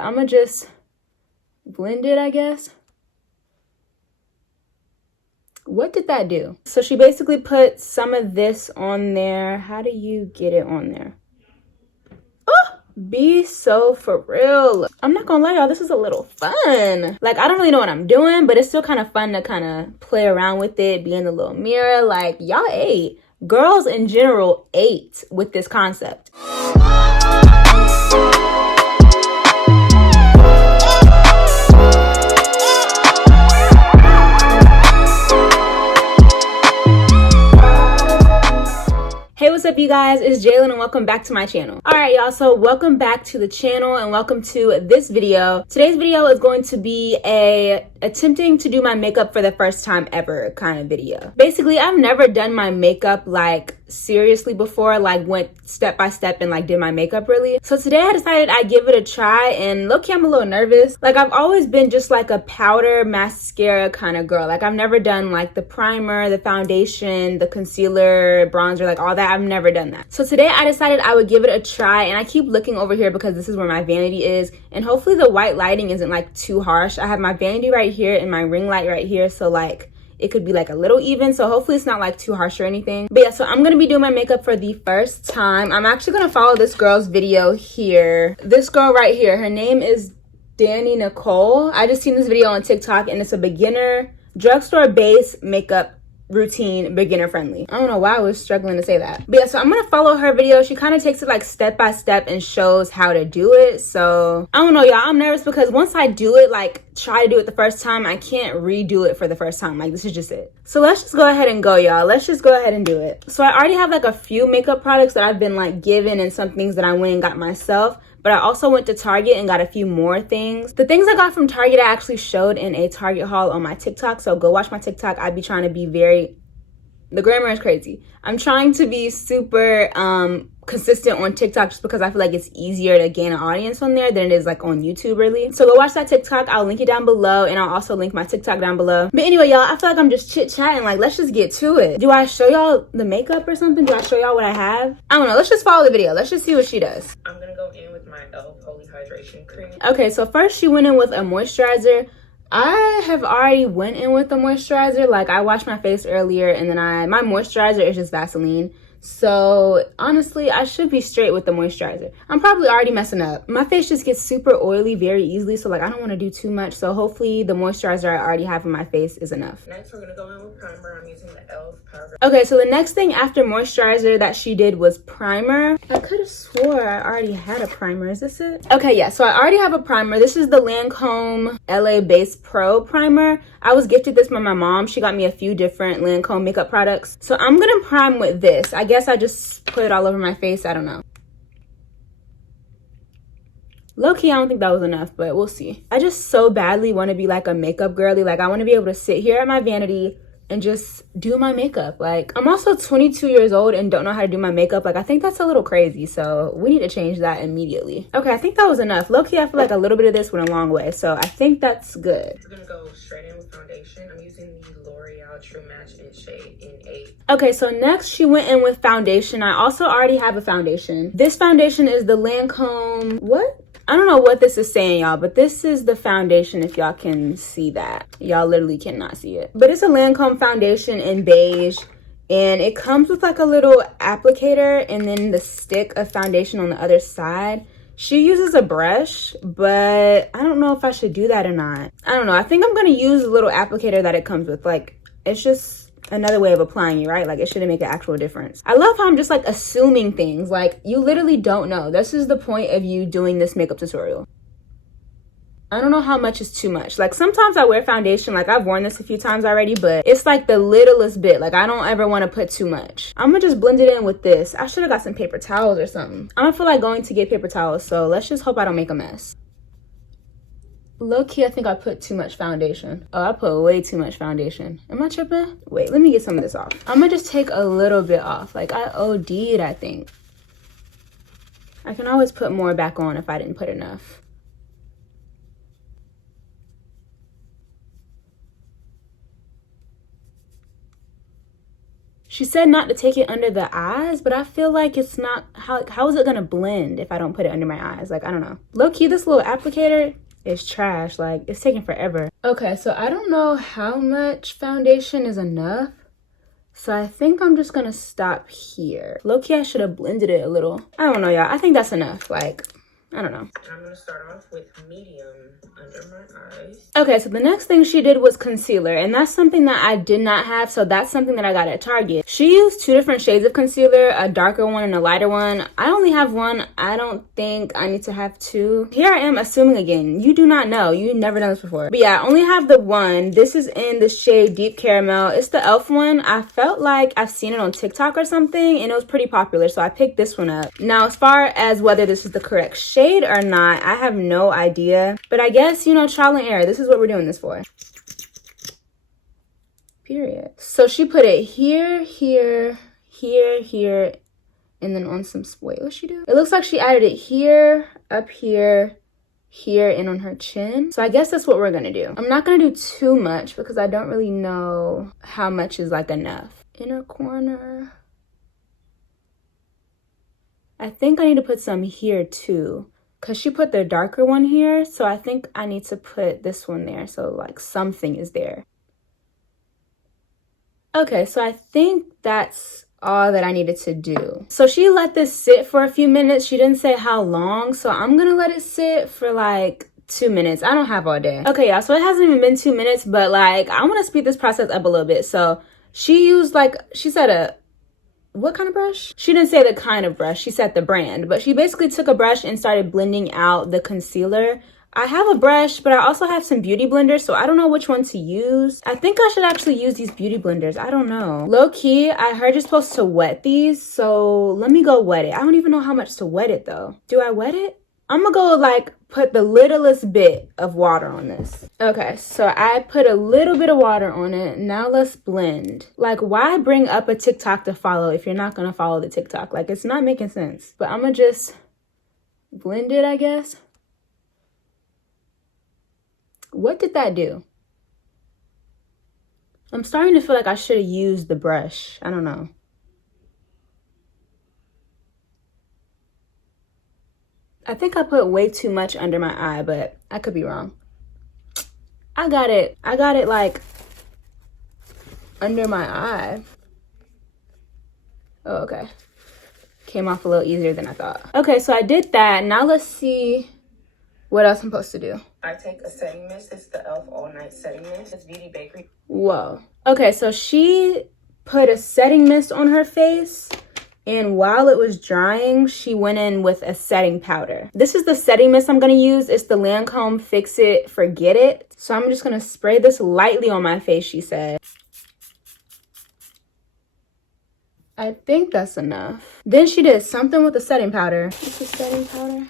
but I'm gonna just blend it, I guess. What did that do? So she basically put some of this on there. How do you get it on there? Oh, be so for real. I'm not gonna lie, y'all, this is a little fun. Like, I don't really know what I'm doing, but it's still kind of fun to kind of play around with it, be in the little mirror. Like, y'all ate. Girls in general ate with this concept. Hey, what's up, you guys? It's Jalen and welcome back to my channel. All right, y'all, so welcome back to the channel and welcome to this video. Today's video is going to be a attempting to do my makeup for the first time ever kind of video. Basically, I've never done my makeup like seriously before, like went step by step and like did my makeup really. So today I decided I'd give it a try, and low-key I'm a little nervous. Like, I've always been just like a powder mascara kind of girl. Like, I've never done like the primer, the foundation, the concealer, bronzer, like all that. I've never done that. So today I decided I would give it a try, and I keep looking over here because this is where my vanity is, and hopefully the white lighting isn't like too harsh. I have my vanity right here and my ring light right here, so like it could be like a little even, so hopefully it's not like too harsh or anything. But yeah, so I'm gonna be doing my makeup for the first time. I'm actually gonna follow this girl's video here. This girl right here, her name is Danny Nicole. I just seen this video on TikTok, and it's a beginner drugstore base makeup routine, beginner friendly. I don't know why I was struggling to say that, but yeah, so I'm gonna follow her video. She kind of takes it like step by step and shows how to do it. So I don't know, y'all, I'm nervous because once I do it, like try to do it the first time, I can't redo it for the first time. Like, this is just it. So let's just go ahead and go, y'all. Let's just go ahead and do it. So I already have like a few makeup products that I've been like given, and some things that I went and got myself. But I also went to Target and got a few more things. The things I got from Target I actually showed in a Target haul on my TikTok. So go watch my TikTok. I be trying to be the grammar is crazy. I'm trying to be super consistent on TikTok just because I feel like it's easier to gain an audience on there than it is like on YouTube really. So go watch that TikTok. I'll link it down below, and I'll also link my TikTok down below. But anyway, y'all, I feel like I'm just chit-chatting. Like, let's just get to it. Do I show y'all the makeup or something? Do I show y'all what I have? I don't know. Let's just follow the video. Let's just see what she does. I'm gonna go in with my e.l.f. Holy Hydration Cream. Okay, so first she went in with a moisturizer. I have already went in with the moisturizer. Like, I washed my face earlier, and then my moisturizer is just Vaseline. So honestly, I should be straight with the moisturizer. I'm probably already messing up. My face just gets super oily very easily, so like I don't want to do too much. So hopefully the moisturizer I already have in my face is enough. Next, we're gonna go in with primer. I'm using the e.l.f. Power. Okay, so the next thing after moisturizer that she did was primer. I could have swore I already had a primer. Is this it? Okay, yeah, so I already have a primer. This is the Lancome LA Base Pro primer. I was gifted this by my mom. She got me a few different Lancome makeup products. So I'm gonna prime with this. I guess I just put it all over my face. I don't know. Low-key, I don't think that was enough, but we'll see. I just so badly want to be like a makeup girly. Like, I want to be able to sit here at my vanity and just do my makeup. Like, I'm also 22 years old and don't know how to do my makeup. Like, I think that's a little crazy, so we need to change that immediately. Okay, I think that was enough. Low-key, I feel like a little bit of this went a long way, so I think that's good. We're gonna go straight in with foundation. I'm using the L'Oreal True Match in shade in 8. Okay, so next she went in with foundation. I also already have a foundation. This foundation is the Lancome, what? I don't know what this is saying, y'all, but this is the foundation, if y'all can see that. Y'all literally cannot see it. But it's a Lancome foundation in beige, and it comes with like a little applicator and then the stick of foundation on the other side. She uses a brush, but I don't know if I should do that or not. I don't know. I think I'm gonna use the little applicator that it comes with. Like, it's just another way of applying it, right? Like, it shouldn't make an actual difference. I love how I'm just like assuming things. Like, you literally don't know. This is the point of you doing this makeup tutorial. I don't know how much is too much. Like, sometimes I wear foundation. Like, I've worn this a few times already, but it's like the littlest bit. Like, I don't ever want to put too much. I'm gonna just blend it in with this. I should have got some paper towels or something. I don't feel like going to get paper towels, so let's just hope I don't make a mess. Low-key, I think I put too much foundation. Oh, I put way too much foundation. Am I tripping? Wait, let me get some of this off. I'm gonna just take a little bit off. Like, I OD'd, I think. I can always put more back on if I didn't put enough. She said not to take it under the eyes, but I feel like it's not, how is it gonna blend if I don't put it under my eyes? Like, I don't know. Low-key, this little applicator is trash. Like, it's taking forever. Okay, so I don't know how much foundation is enough. So I think I'm just gonna stop here. Low-key, I should have blended it a little. I don't know, y'all. I think that's enough. Like, I don't know. I'm gonna start off with medium under my eyes. Okay, so the next thing she did was concealer, and that's something that I did not have, so that's something that I got at Target. She used 2 different shades of concealer, a darker one and a lighter one. I only have one. I don't think I need to have 2. Here I am assuming again. You do not know. You've never done this before. But yeah, I only have the one. This is in the shade Deep Caramel. It's the e.l.f. one. I felt like I've seen it on TikTok or something, and it was pretty popular, so I picked this one up. Now, as far as whether this is the correct shade or not, I have no idea. But I guess, you know, trial and error. This is what we're doing this for. Period. So she put it here, here, here, here, and then on some, wait, what'd she do? It looks like she added it here, up here, here, and on her chin. So I guess that's what we're gonna do. I'm not gonna do too much because I don't really know how much is like enough. Inner corner. I think I need to put some here too, because she put the darker one here, so I think I need to put this one there, so like something is there. Okay, so I think that's all that I needed to do. So she let this sit for a few minutes. She didn't say how long, so I'm gonna let it sit for like 2 minutes. I don't have all day. Okay, y'all, so it hasn't even been 2 minutes, but like I want to speed this process up a little bit. So she used, like, she said what kind of brush? She didn't say the kind of brush, she said the brand, but she basically took a brush and started blending out the concealer. I have a brush, but I also have some beauty blenders, so I don't know which one to use. I think I should actually use these beauty blenders. I don't know. Low key, I heard you're supposed to wet these, so let me go wet it. I don't even know how much to wet it though. Do I wet it? I'm gonna go like put the littlest bit of water on this. Okay, so I put a little bit of water on it. Now let's blend. Like, why bring up a TikTok to follow if you're not gonna follow the TikTok? Like, it's not making sense. But I'm gonna just blend it, I guess. What did that do? I'm starting to feel like I should have used the brush. I don't know. I think I put way too much under my eye, but I could be wrong. I got it like under my eye. Oh, okay. Came off a little easier than I thought. Okay, so I did that. Now let's see what else I'm supposed to do. I take a setting mist. It's the e.l.f. All Night Setting Mist. It's Beauty Bakery. Whoa. Okay, so she put a setting mist on her face, and while it was drying, she went in with a setting powder. This is the setting mist I'm gonna use. It's the Lancome Fix It Forget It. So I'm just gonna spray this lightly on my face, she said. I think that's enough. Then she did something with the setting powder. What's the setting powder?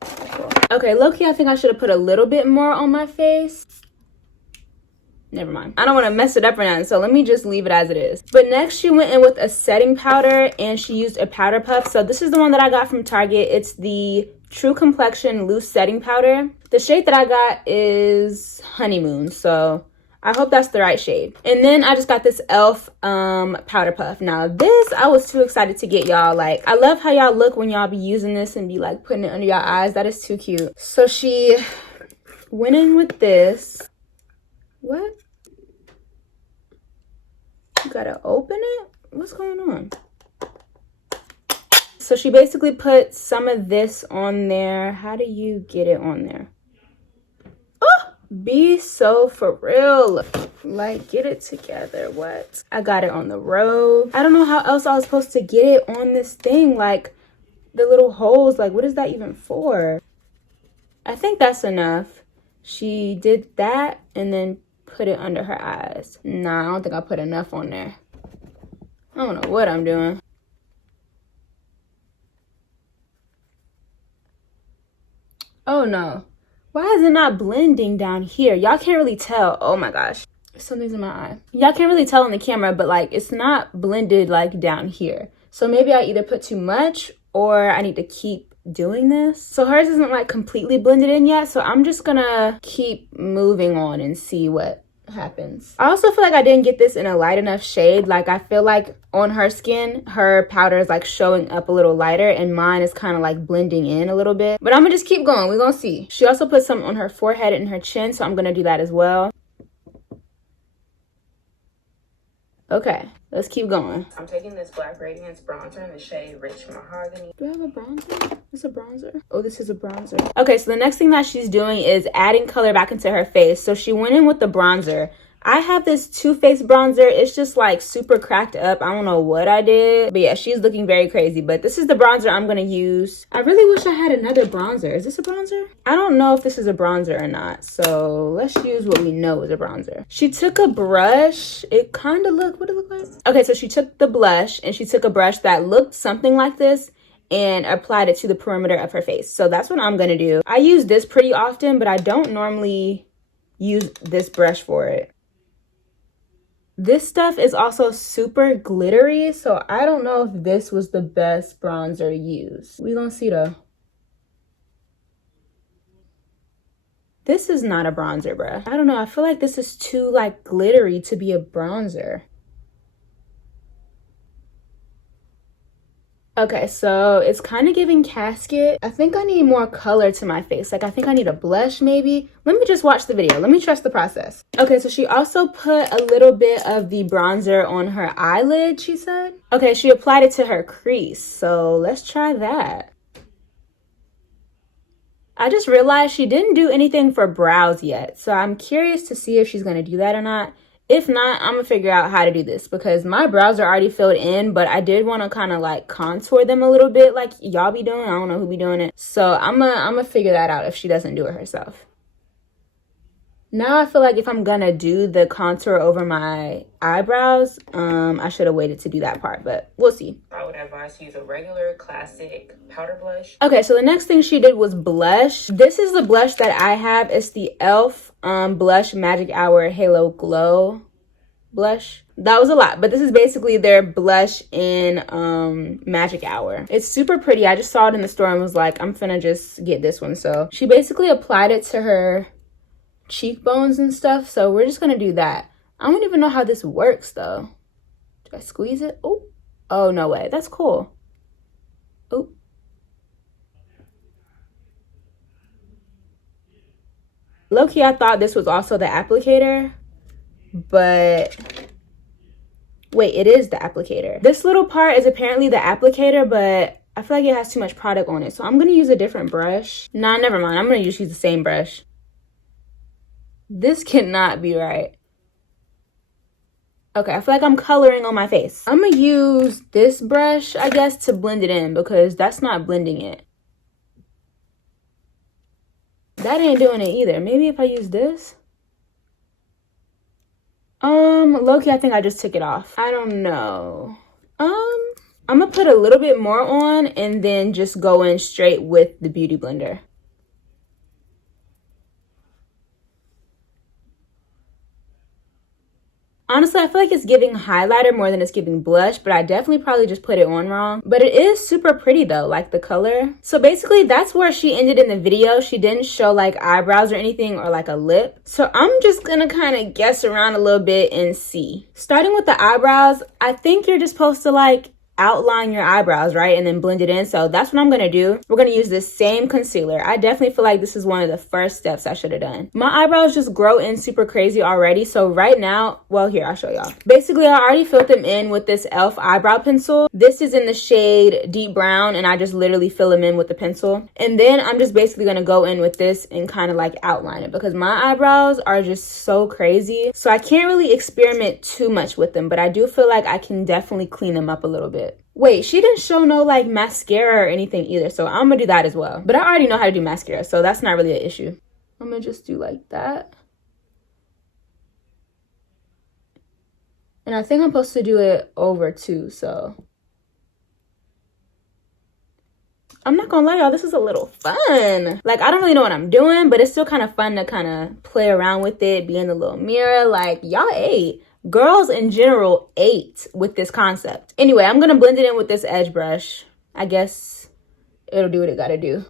Cool. Okay, low-key, I think I should have put a little bit more on my face. Never mind. I don't want to mess it up or nothing, so let me just leave it as it is. But next, she went in with a setting powder, and she used a powder puff. So this is the one that I got from Target. It's the True Complexion Loose Setting Powder. The shade that I got is Honeymoon, so I hope that's the right shade. And then I just got this e.l.f. powder puff. Now this, I was too excited to get, y'all. Like, I love how y'all look when y'all be using this and be like putting it under your eyes. That is too cute. So she went in with this. What? You gotta open it? What's going on? So she basically put some of this on there. How do you get it on there? Oh! Be so for real. Like, get it together. What? I got it on the robe. I don't know how else I was supposed to get it on this thing. Like, the little holes. Like, what is that even for? I think that's enough. She did that and then put it under her eyes. Nah, I don't think I put enough on there. I don't know what I'm doing. Oh no. Why is it not blending down here? Y'all can't really tell. Oh my gosh. Something's in my eye. Y'all can't really tell on the camera, but like it's not blended like down here. So maybe I either put too much or I need to keep doing this. So hers isn't like completely blended in yet. So I'm just gonna keep moving on and see what happens. I also feel like I didn't get this in a light enough shade. Like I feel like on her skin, her powder is like showing up a little lighter and mine is kind of like blending in a little bit. But I'm gonna just keep going. We're gonna see. She also put some on her forehead and her chin, so I'm gonna do that as well. Okay, let's keep going. I'm taking this Black Radiance bronzer in the shade Rich Mahogany. Do I have a bronzer? It's a bronzer. Oh, this is a bronzer. Okay, so the next thing that she's doing is adding color back into her face. So she went in with the bronzer. I have this Too Faced bronzer. It's just like super cracked up. I don't know what I did. But yeah, she's looking very crazy. But this is the bronzer I'm going to use. I really wish I had another bronzer. Is this a bronzer? I don't know if this is a bronzer or not. So let's use what we know is a bronzer. She took a brush. It kind of looked, what did it look like? Okay, so she took the blush and she took a brush that looked something like this and applied it to the perimeter of her face. So that's what I'm going to do. I use this pretty often, but I don't normally use this brush for it. This stuff is also super glittery, so I don't know if this was the best bronzer to use. We gonna see though. This is not a bronzer, bruh. I don't know, I feel like this is too like glittery to be a bronzer. Okay, so it's kind of giving casket. I think I need more color to my face. Like, I think I need a blush maybe. Let me just watch the video. Let me trust the process. Okay, so she also put a little bit of the bronzer on her eyelid, she said. Okay, she applied it to her crease. So let's try that. I just realized she didn't do anything for brows yet. So I'm curious to see if she's going to do that or not. If not, I'm gonna figure out how to do this because my brows are already filled in, but I did want to kind of like contour them a little bit like y'all be doing. I don't know who be doing it. So I'm gonna figure that out if she doesn't do it herself. Now I feel like if I'm gonna do the contour over my eyebrows, I should have waited to do that part, but we'll see. I would advise to use a regular classic powder blush. Okay, so the next thing she did was blush. This is the blush that I have. It's the e.l.f. Blush Magic Hour Halo Glow blush. That was a lot, but this is basically their blush in Magic Hour. It's super pretty. I just saw it in the store and was like, I'm finna just get this one. So she basically applied it to her cheekbones and stuff, so we're just gonna do that. I don't even know how this works though. Do I squeeze it? Oh no way, that's cool. Oh, low-key I thought this was also the applicator, but wait, it is the applicator. This little part is apparently the applicator, but I feel like it has too much product on it, so I'm gonna use a different brush. Nah, never mind, I'm gonna use the same brush. This cannot be right. Okay, I feel like I'm coloring on my face. I'm gonna use this brush, I guess, to blend it in because that's not blending it. That ain't doing it either. Maybe if I use this? Low-key, I think I just took it off. I don't know. I'm gonna put a little bit more on and then just go in straight with the Beauty Blender. Honestly, I feel like it's giving highlighter more than it's giving blush, but I definitely probably just put it on wrong. But it is super pretty though, like the color. So basically that's where she ended in the video. She didn't show like eyebrows or anything or like a lip. So I'm just gonna kind of guess around a little bit and see. Starting with the eyebrows, I think you're just supposed to like outline your eyebrows, right? And then blend it in. So that's what I'm gonna do. We're gonna use this same concealer. I definitely feel like this is one of the first steps I should have done. My eyebrows just grow in super crazy already. So right now, well, here, I'll show y'all. Basically, I already filled them in with this e.l.f. eyebrow pencil. This is in the shade Deep Brown, and I just literally fill them in with the pencil. And then I'm just basically gonna go in with this and kind of like outline it because my eyebrows are just so crazy. So I can't really experiment too much with them, but I do feel like I can definitely clean them up a little bit. Wait, she didn't show no like mascara or anything either, so I'm gonna do that as well. But I already know how to do mascara, so that's not really an issue. I'm gonna just do like that. And I think I'm supposed to do it over too, so. I'm not gonna lie, y'all, this is a little fun. Like, I don't really know what I'm doing, but it's still kind of fun to kind of play around with it, be in the little mirror. Like, y'all ate. Girls in general ate with this concept. Anyway, I'm gonna blend it in with this edge brush. I guess it'll do what it gotta do.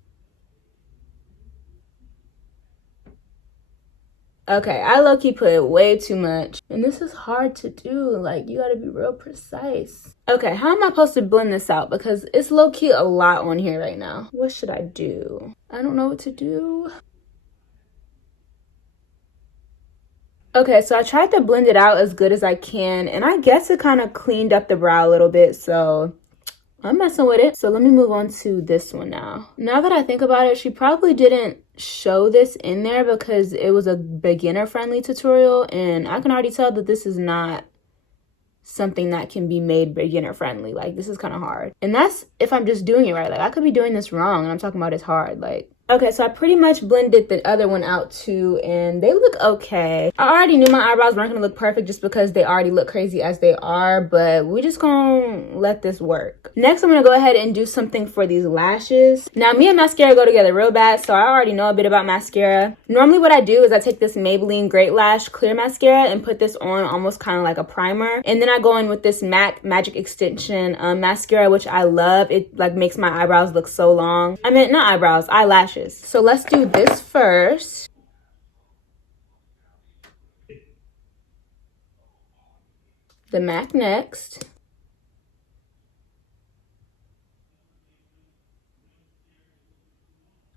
Okay, I low-key put way too much. And this is hard to do. Like, you gotta be real precise. Okay, how am I supposed to blend this out? Because it's low-key a lot on here right now. What should I do? I don't know what to do. Okay, so I tried to blend it out as good as I can, and I guess it kind of cleaned up the brow a little bit, so I'm messing with it. So let me move on to this one now. Now that I think about it, she probably didn't show this in there because it was a beginner-friendly tutorial, and I can already tell that this is not something that can be made beginner-friendly. Like, this is kind of hard. And that's if I'm just doing it right. Like, I could be doing this wrong, and I'm talking about it's hard. Like, okay, so I pretty much blended the other one out too, and they look okay. I already knew my eyebrows weren't gonna look perfect just because they already look crazy as they are, but we just gonna let this work. Next, I'm gonna go ahead and do something for these lashes. Now, me and mascara go together real bad, so I already know a bit about mascara. Normally what I do is I take this Maybelline Great Lash Clear Mascara and put this on almost kind of like a primer, and then I go in with this MAC Magic Extension mascara, which I love. It like makes my eyebrows look so long. I mean, not eyebrows, eyelashes. So let's do this first. The MAC next.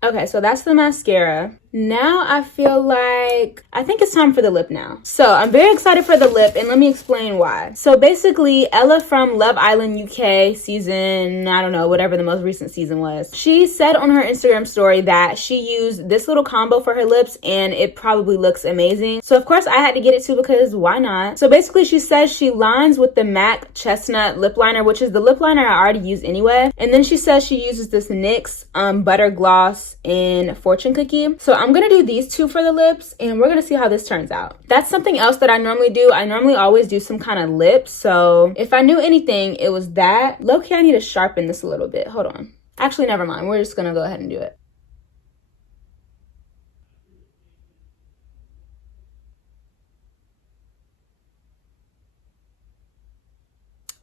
Okay, so that's the mascara. Now I feel like, I think it's time for the lip now. So I'm very excited for the lip, and let me explain why. So basically, Ella from Love Island UK season, I don't know, whatever the most recent season was, she said on her Instagram story that she used this little combo for her lips, and it probably looks amazing. So of course I had to get it too, because why not? So basically she says she lines with the MAC Chestnut lip liner, which is the lip liner I already use anyway. And then she says she uses this NYX Butter Gloss in Fortune Cookie. So I'm gonna do these two for the lips, and we're gonna see how this turns out. That's something else that I normally do. I normally always do some kind of lip, so if I knew anything, it was that. Low-key, I need to sharpen this a little bit. Hold on. Actually, never mind. We're just gonna go ahead and do it.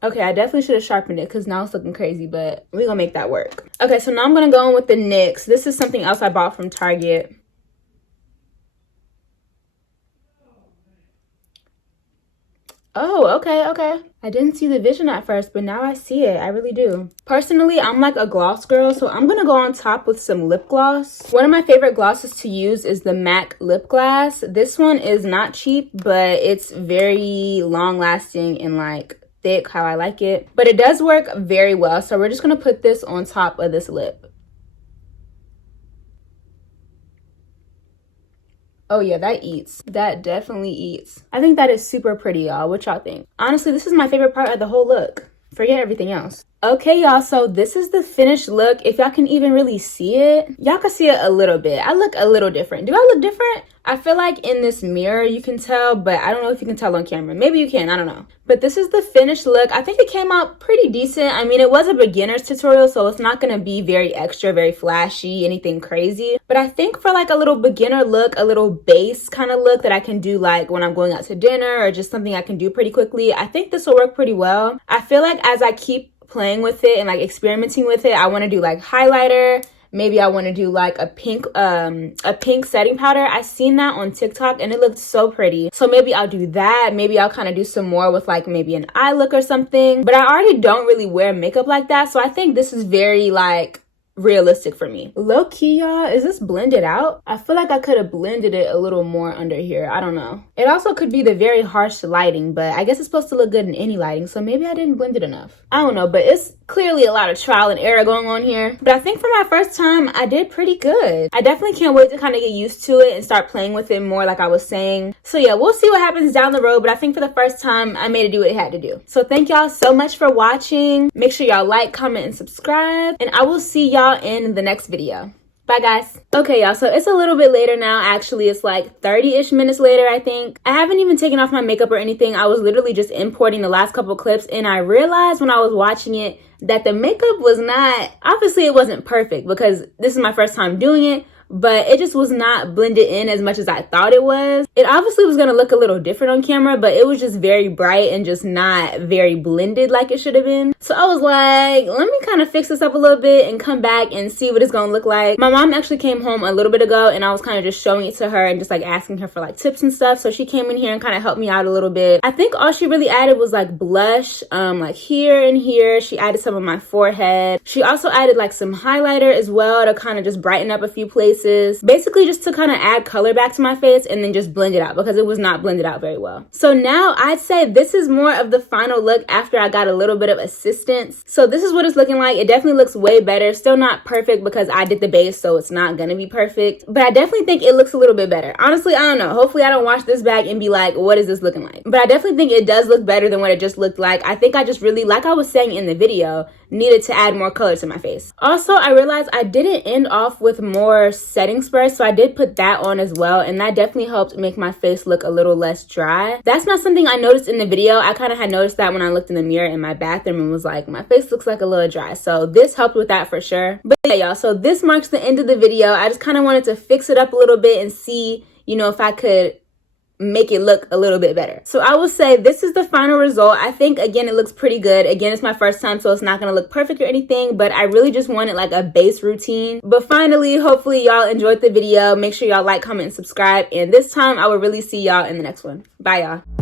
Okay, I definitely should have sharpened it because now it's looking crazy, but we're gonna make that work. Okay, so now I'm gonna go in with the NYX. This is something else I bought from Target. Oh, okay. I didn't see the vision at first, but now I see it. I really do. Personally, I'm like a gloss girl, so I'm gonna go on top with some lip gloss. One of my favorite glosses to use is the MAC Lip Glass. This one is not cheap, but it's very long lasting and like thick, how I like it. But it does work very well, so we're just gonna put this on top of this lip. Oh yeah, that eats. That definitely eats. I think that is super pretty, y'all. What y'all think? Honestly, this is my favorite part of the whole look. Forget everything else. Okay, y'all, so this is the finished look. If y'all can even really see it, y'all can see it a little bit. I look a little different. Do I look different? I feel like in this mirror you can tell, but I don't know if you can tell on camera. Maybe you can, I don't know. But this is the finished look. I think it came out pretty decent. I mean, it was a beginner's tutorial, so it's not gonna be very extra, very flashy, anything crazy. But I think for like a little beginner look, a little base kind of look that I can do like when I'm going out to dinner or just something I can do pretty quickly, I think this will work pretty well. I feel like as I keep playing with it and like experimenting with it, I want to do like highlighter. Maybe I want to do like a pink setting powder. I seen that on TikTok and it looked so pretty. So maybe I'll do that. Maybe I'll kind of do some more with like maybe an eye look or something. But I already don't really wear makeup like that. So I think this is very like realistic for me. Low key, y'all, is this blended out? I feel like I could have blended it a little more under here. I don't know. It also could be the very harsh lighting, but I guess it's supposed to look good in any lighting, so maybe I didn't blend it enough. I don't know, but it's clearly a lot of trial and error going on here. But I think for my first time, I did pretty good. I definitely can't wait to kind of get used to it and start playing with it more like I was saying. So yeah, we'll see what happens down the road, but I think for the first time, I made it do what it had to do. So thank y'all so much for watching. Make sure y'all like, comment, and subscribe, and I will see y'all in the next video. Bye guys. Okay y'all, so it's a little bit later now. Actually, it's like 30-ish minutes later, I think. I haven't even taken off my makeup or anything. I was literally just importing the last couple clips, and I realized when I was watching it that the makeup was not, obviously it wasn't perfect because this is my first time doing it, but it just was not blended in as much as I thought it was. It obviously was gonna look a little different on camera, but it was just very bright and just not very blended like it should have been. So I was like, let me kind of fix this up a little bit and come back and see what it's gonna look like. My mom actually came home a little bit ago, and I was kind of just showing it to her and just like asking her for like tips and stuff. So she came in here and kind of helped me out a little bit. I think all she really added was like blush, like here and here. She added some on my forehead. She also added like some highlighter as well to kind of just brighten up a few places. Basically just to kind of add color back to my face and then just blend it out because it was not blended out very well. So now I'd say this is more of the final look after I got a little bit of assistance. So this is what it's looking like. It definitely looks way better. Still not perfect because I did the base, so it's not gonna be perfect. But I definitely think it looks a little bit better. Honestly, I don't know. Hopefully I don't wash this back and be like, what is this looking like? But I definitely think it does look better than what it just looked like. I think I just really, like I was saying in the video, needed to add more color to my face. Also, I realized I didn't end off with more setting spray, so I did put that on as well, and that definitely helped make my face look a little less dry. That's not something I noticed in the video. I kind of had noticed that when I looked in the mirror in my bathroom and was like, my face looks like a little dry. So this helped with that for sure. But yeah, y'all, so this marks the end of the video. I just kind of wanted to fix it up a little bit and see, you know, if I could make it look a little bit better. So I will say this is the final result. I think, again, it looks pretty good. Again, it's my first time, so it's not gonna look perfect or anything, but I really just wanted like a base routine. But finally, hopefully y'all enjoyed the video. Make sure y'all like, comment, and subscribe. And this time I will really see y'all in the next one. Bye, y'all.